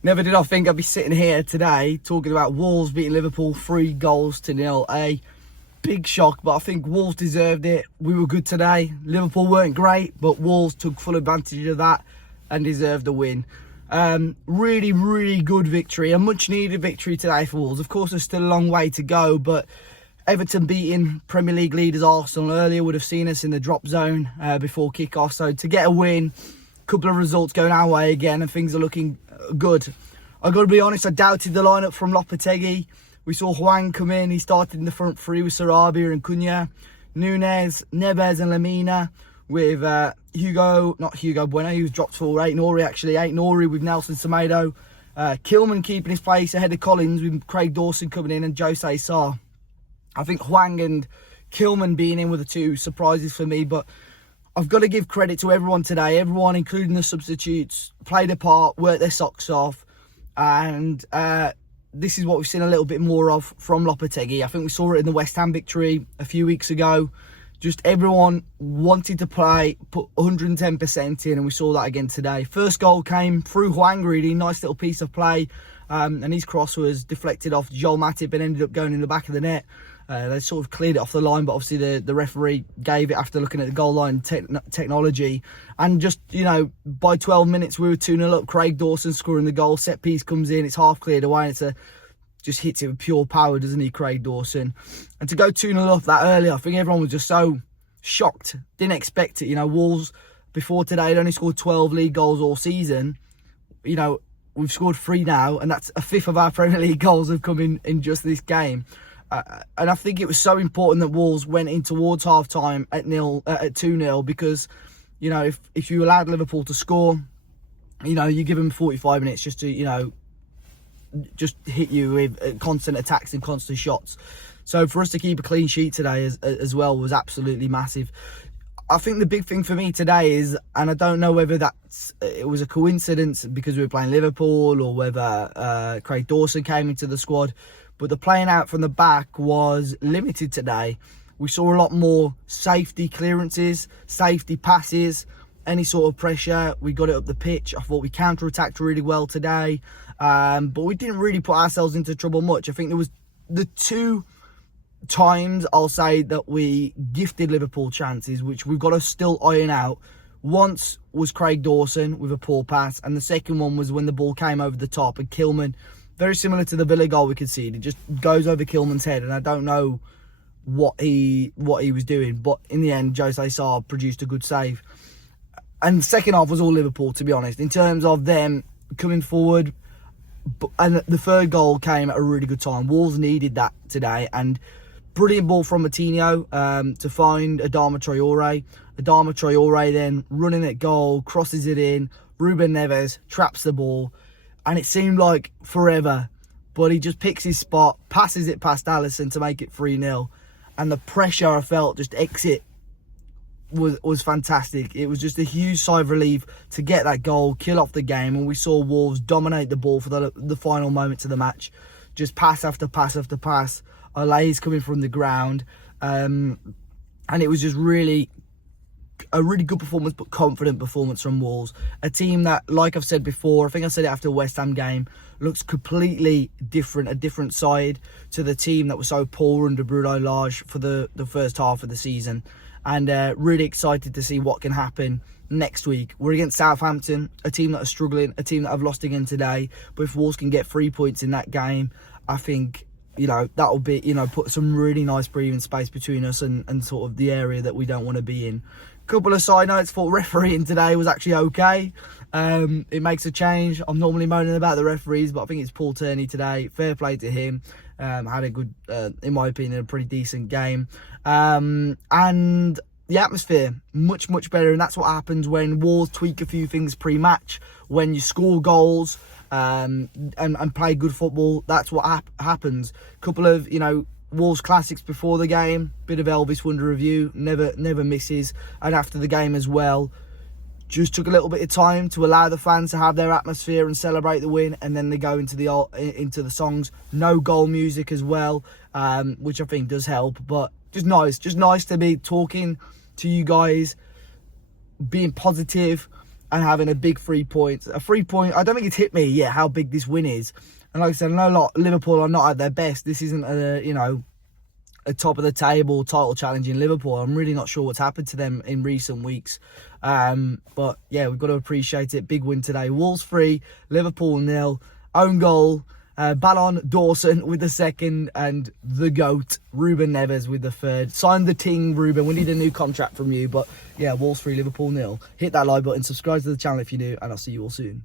Never did I think I'd be sitting here today talking about Wolves beating Liverpool 3-0. A big shock, but I think Wolves deserved it. We were good today. Liverpool weren't great, but Wolves took full advantage of that and deserved the win. Really, really good victory. A much needed victory today for Wolves. Of course, there's still a long way to go, but Everton beating Premier League leaders Arsenal earlier would have seen us in the drop zone before kick-off. So to get a win, a couple of results going our way again, and things are looking good. I've got to be honest, I doubted the lineup from Lopetegui. We saw Hwang come in. He started in the front three with Sarabia and Cunha. Nunez, Neves and Lamina with not Hugo Bueno, he was dropped for Aït-Nouri with Nelson Semedo. Kilman keeping his place ahead of Collins with Craig Dawson coming in and Jose Sarr. I think Hwang and Kilman being in were the two surprises for me, but I've got to give credit to everyone today. Everyone, including the substitutes, played a part, worked their socks off, and this is what we've seen a little bit more of from Lopetegui. I think we saw it in the West Ham victory a few weeks ago. Just everyone wanted to play, put 110% in, and we saw that again today. First goal came through Hwang, really nice little piece of play, and his cross was deflected off Joel Matip and ended up going in the back of the net. They sort of cleared it off the line, but obviously the referee gave it after looking at the goal line technology. And just, by 12 minutes, we were 2-0 up. Craig Dawson scoring the goal. Set piece comes in. It's half cleared away. And just hits it with pure power, doesn't he, Craig Dawson? And to go 2-0 up that early, I think everyone was just so shocked. Didn't expect it. Wolves, before today, had only scored 12 league goals all season. We've scored 3 now, and that's a fifth of our Premier League goals have come in just this game. And I think it was so important that Wolves went in towards half-time at 2-0 because, if you allowed Liverpool to score, you give them 45 minutes just to, just hit you with constant attacks and constant shots. So for us to keep a clean sheet today as well was absolutely massive. I think the big thing for me today is, and I don't know whether it was a coincidence because we were playing Liverpool or whether Craig Dawson came into the squad, but the playing out from the back was limited today. We saw a lot more safety clearances, safety passes, any sort of pressure. We got it up the pitch. I thought we counter-attacked really well today, but we didn't really put ourselves into trouble much. I think there was the 2 times, I'll say, that we gifted Liverpool chances, which we've got to still iron out. Once was Craig Dawson with a poor pass, and the second one was when the ball came over the top and Kilman, very similar to the Villa goal we conceded, it just goes over Kilman's head, and I don't know what he was doing, but in the end Jose Sarr produced a good save. And the second half was all Liverpool, to be honest, in terms of them coming forward. And the third goal came at a really good time. Wolves needed that today, and brilliant ball from Moutinho to find Adama Traore. Adama Traore then running at goal, crosses it in. Ruben Neves traps the ball, and it seemed like forever, but he just picks his spot, passes it past Alisson to make it 3-0, and the pressure I felt just exit was fantastic. It was just a huge sigh of relief to get that goal, kill off the game, and we saw Wolves dominate the ball for the final moments of the match. Just pass after pass after pass. Ola's coming from the ground, and it was just a really good performance, but confident performance from Wolves. A team that, like I've said before, I think I said it after the West Ham game, looks completely different, a different side to the team that was so poor under Bruno Lage for the first half of the season. And really excited to see what can happen next week. We're against Southampton, a team that are struggling, a team that have lost again today. But if Wolves can get 3 points in that game, I think, that will be, put some really nice breathing space between us and sort of the area that we don't want to be in. Couple of side notes. Thought refereeing today was actually okay. It makes a change. I'm normally moaning about the referees, but I think it's Paul Turney today. Fair play to him. Had a good, in my opinion, a pretty decent game. And the atmosphere, much, much better. And that's what happens when Wolves tweak a few things pre-match. When you score goals and play good football, that's what happens. Couple of, Wolves classics before the game, bit of Elvis Wonder Review, never misses, and after the game as well, just took a little bit of time to allow the fans to have their atmosphere and celebrate the win, and then they go into the songs. No goal music as well, which I think does help, but just nice to be talking to you guys, being positive, and having a big 3 points. A 3 point, I don't think it's hit me yet how big this win is. And like I said, I know Liverpool are not at their best. This isn't a top of the table title challenge in Liverpool. I'm really not sure what's happened to them in recent weeks. But yeah, we've got to appreciate it. Big win today. Wolves 3, Liverpool 0. Own goal, Ballon Dawson with the second, and the GOAT, Ruben Neves with the third. Sign the ting, Ruben. We need a new contract from you. But yeah, Wolves 3, Liverpool 0. Hit that like button, subscribe to the channel if you're new, and I'll see you all soon.